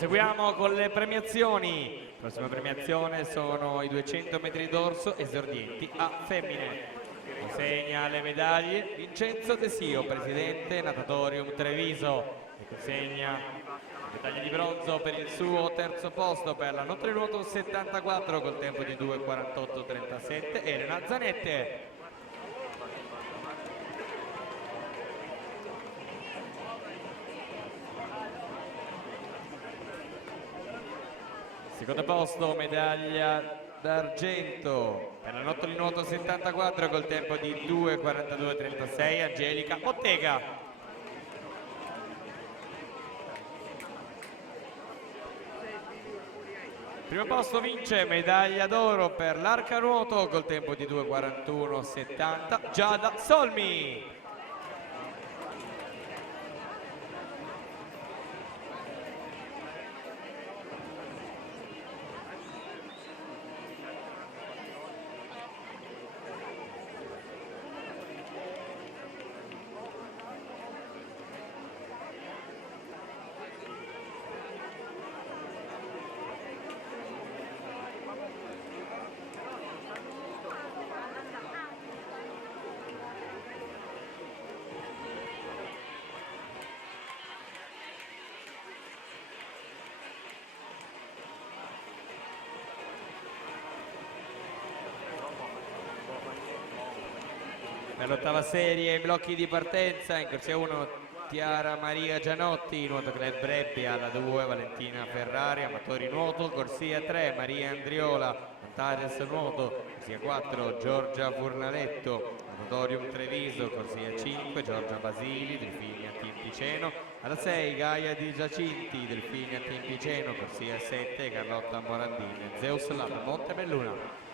Proseguiamo con le premiazioni. La prossima premiazione sono i 200 metri d'orso esordienti a femmine. Consegna le medaglie Vincenzo Desio, presidente Natatorium Treviso, e consegna medaglia di bronzo per il suo terzo posto per la notte nuoto 74 col tempo di 2:48:37 Elena Zanette. Secondo posto medaglia d'argento per la notte di nuoto 74 col tempo di 2:42:36 Angelica Bottega. Primo posto vince medaglia d'oro per l'arca nuoto col tempo di 2:41:70 Giada Solmi. Per l'ottava serie, i blocchi di partenza, in corsia 1 Tiara Maria Gianotti, nuoto club Brebbia, alla 2 Valentina Ferrari, amatori nuoto, corsia 3 Maria Andriola, Antares nuoto, corsia 4 Giorgia Furnaletto, Natatorium Treviso, corsia 5 Giorgia Basili, Delfini a Team Piceno, alla 6 Gaia Di Giacinti, Delfini a Team Piceno, corsia 7 Carlotta Morandini, Zeus Lab Montebelluna.